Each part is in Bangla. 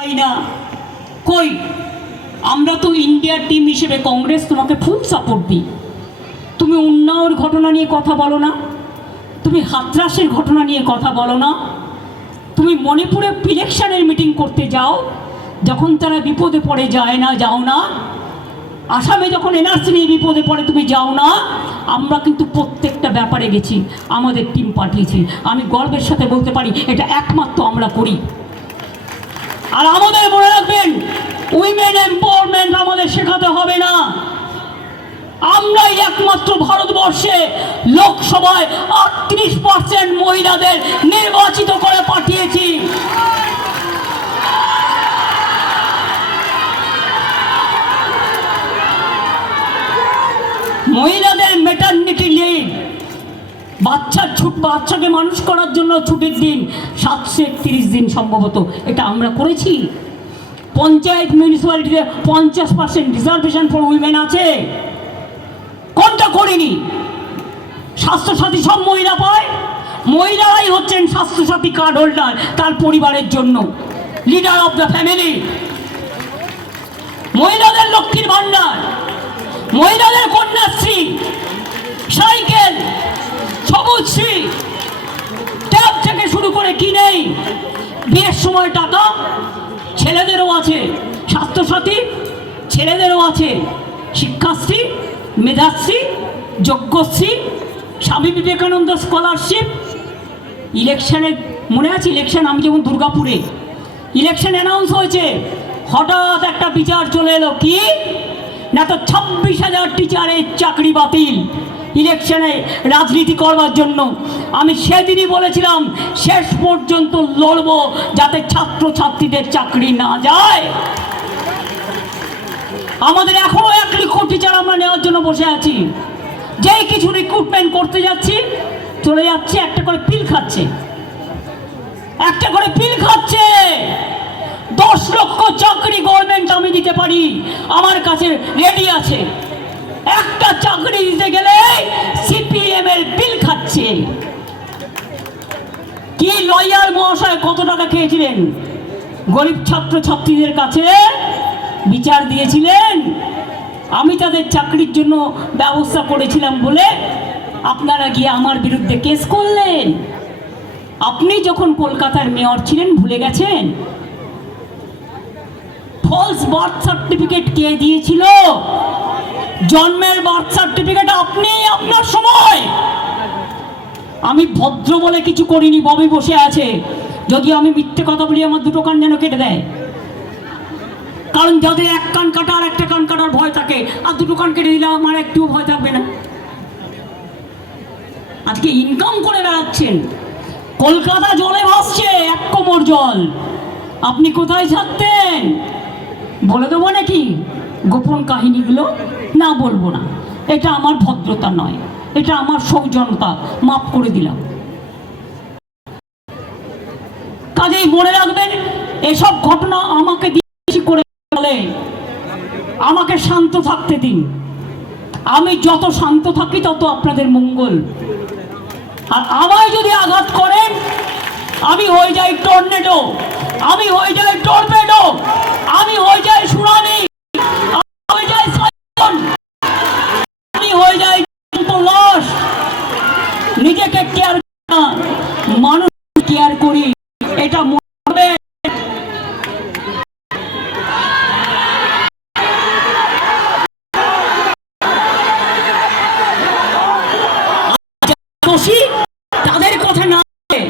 পাই না। কই? আমরা তো ইন্ডিয়ার টিম হিসেবে কংগ্রেস তোমাকে ফুল সাপোর্ট দিই। তুমি উন্নয়র ঘটনা নিয়ে কথা বলো না। তুমি হাতরাসের ঘটনা নিয়ে কথা বলো না। তুমি মণিপুরে ইলেকশনের মিটিং করতে যাও। যখন তারা বিপদে পড়ে যায় না, যাও না। আসামে যখন এনআরসি নিয়ে বিপদে পড়ে, তুমি যাও না। আমরা কিন্তু প্রত্যেকটা ব্যাপারে গেছি, আমাদের টিম পাঠিয়েছি। আমি গর্বের সাথে বলতে পারি, এটা একমাত্র আমরা করি। আর আমাদের মনে রাখবেন উইমেন এম্পাওয়ারমেন্ট আমাদের শেখাতে হবে না। আমরাই একমাত্র ভারতবর্ষে লোকসভায় আটত্রিশ পার্সেন্ট মহিলাদের নির্বাচিত করে পাঠিয়েছি। মহিলাদের মেটার্নিটি লিভ বাচ্চার ছুট বাচ্চাকে মানুষ করার জন্য ছুটির দিন। সাতশো একত্রিশ দিন সম্ভবত। এটা আমরা করেছি। পঞ্চায়েত মিউনিসিপ্যালিটিতে পঞ্চাশ পার্সেন্ট রিজার্ভেশন ফর উইমেন আছে। কোনটা করিনি? স্বাস্থ্যসাথী সব মহিলা পায়। মহিলারাই হচ্ছেন স্বাস্থ্যসাথী কার্ড হোল্ডার তার পরিবারের জন্য। লিডার অফ দ্য ফ্যামিলি মহিলাদের লক্ষ্মীর ভাণ্ডার করে কি নেই? বিয়ের সময় টাকা ছেলেদেরও আছে, স্বাস্থ্যসাথী, ছেলেদেরও আছে, শিক্ষাশ্রী, মেধাশ্রী, যজ্ঞশ্রী, স্বামী বিবেকানন্দ স্কলারশিপ। ইলেকশনে, মনে আছে ইলেকশন? আমি যেমন দুর্গাপুরে। ইলেকশন অ্যানাউন্স হয়েছে। হঠাৎ একটা বিচার চলে এলো কি? না তো ছাব্বিশ হাজার টিচারের চাকরি বাতিল। ইলেকশনে রাজনীতি করবার জন্য। আমি সেদিনই বলেছিলাম, শেষ পর্যন্ত লড়বো যাতে ছাত্র ছাত্রীদের চাকরি না যায়। আমাদের এখনও এক লক্ষ টিচার আমরা নেওয়ার জন্য বসে আছি। যেই কিছু রিক্রুটমেন্ট করতে যাচ্ছি, চলে যাচ্ছে, একটা করে পিল খাচ্ছে। একটা করে পিল খাচ্ছে। দশ লক্ষ চাকরি গভর্নমেন্ট আমি দিতে পারি। আমার কাছে রেডি আছে। একটা চাকরি দিতে গেলে সিপিএম এর বিল খাচ্ছে। কি লয়ার মহাশয় কত টাকা খেয়েছিলেন? গরিব ছাত্র ছাত্রীদের কাছে বিচার দিয়েছিলেন। আমি তাদের চাকরির জন্য ব্যবস্থা করেছিলাম বলে আপনারা গিয়ে আমার বিরুদ্ধে কেস করলেন। আপনি যখন কলকাতার মেয়র ছিলেন, ভুলে গেছেন? ফলস বার্থ সার্টিফিকেট কে দিয়েছিল? জন্মের বার্থ সার্টিফিকেট আপনি, আপনার সময়। আমি ভদ্র বলে কিছু করিনি, ববি বসে আছে। যদি আমি মিথ্যে কথা বলি, আমার দুটো কান যেন কেটে দেয়। কারণ যাদের এক কান কাটা আর একটা কান কাটার ভয় থাকে, আর দুটো কান কেটে দিলে আমার একটু ভয় থাকবে না। আজকে ইনকাম করে বেড়াচ্ছেন। কলকাতা জলে ভাসছে, এক কোমর জল। আপনি কোথায় থাকতেন? বলে দেবো নাকি? গোপন কাহিনীগুলো? না বলব না। এটা আমার ভদ্রতা নয়। এটা আমার সৌজনতা মাফ করে দিলাম। কাজেই মনে রাখবেন, এসব ঘটনা আমাকে দিয়ে করে বলে। আমাকে শান্ত থাকতে দিন। আমি যত শান্ত থাকি, তত আপনাদের মঙ্গল। আর আমায় যদি আঘাত করেন, আমি হয়ে যাই টর্নেডো। আমি হয়ে যাই টর্পেডো আমি হয়ে যাই সুনামি আমি হয়ে যাই সাইক্লোন আমি হয়ে যাই লস নিজেকে কেয়ার না মানুষ কেয়ার করি এটা মনে রাখবেন। দোষী তাদের কথা না বলে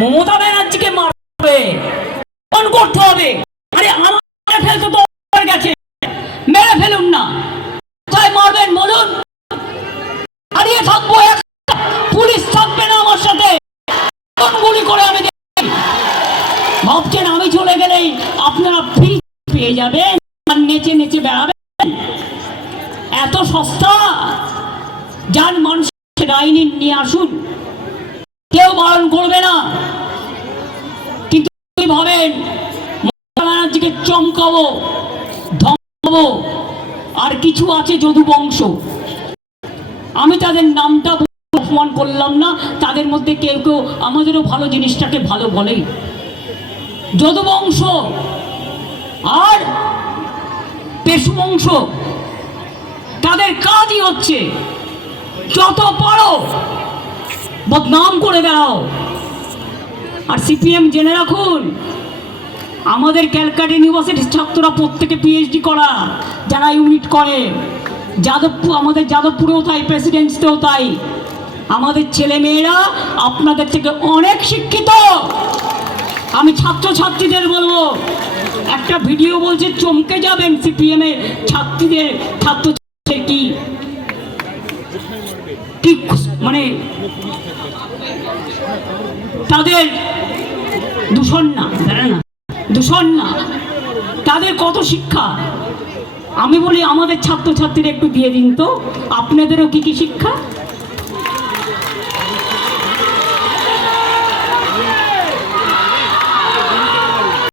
মমতা ব্যানার্জিকে মারবে ফোন করতে হবে আরে আমার মেরে ফেলতে তো হয়ে গেছে মেরে ফেলুন না। কোথায় মারবেন বলুন? হারিয়ে থাকব পুলিশ থাকবে না আমার সাথে। গুলি করে আমি ভাবছেন আমি চলে গেলেই আপনারা ফ্রি পেয়ে যাবেন আর নেচে নেচে বেড়াবেন? এত সস্তা? যান মানুষের আইনি নিয়ে আসুন। কেউ বারণ করবে না। কিন্তু ভাবেন? মমতা ব্যানার্জিকে চমকাবো, ধমকাবো। আর কিছু আছে যদু বংশ। আমি তাদের নামটা অপমান করলাম না, তাদের মধ্যে কেউ কেউ আমাদেরও ভালো জিনিসটাকে ভালো বলেই। যদু বংশ আর পেশু বংশ, তাদের কাজই হচ্ছে যত পারো বদনাম করে দাও আর সিপিএম জেনে রাখুন আমাদের ক্যালকাটা ইউনিভার্সিটির ছাত্ররা প্রত্যেকে পিএইচডি করা, যারা ইউনিট করে। যাদবপুর, আমাদের যাদবপুরেও তাই প্রেসিডেন্সিতেও তাই। আমাদের ছেলে মেয়েরা আপনাদের থেকে অনেক শিক্ষিত। আমি ছাত্রছাত্রীদের বলব, একটা ভিডিও বলছে, চমকে যাবেন সিপিএম এর ছাত্রীদের, ছাত্রছাত্রীদের কি? মানে তাদের দূষণ না না। দূষণ না তাদের কত শিক্ষা? আমি বলি আমাদের ছাত্রছাত্রীরা একটু দিয়ে দিন তো। আপনাদেরও কি কি শিক্ষা?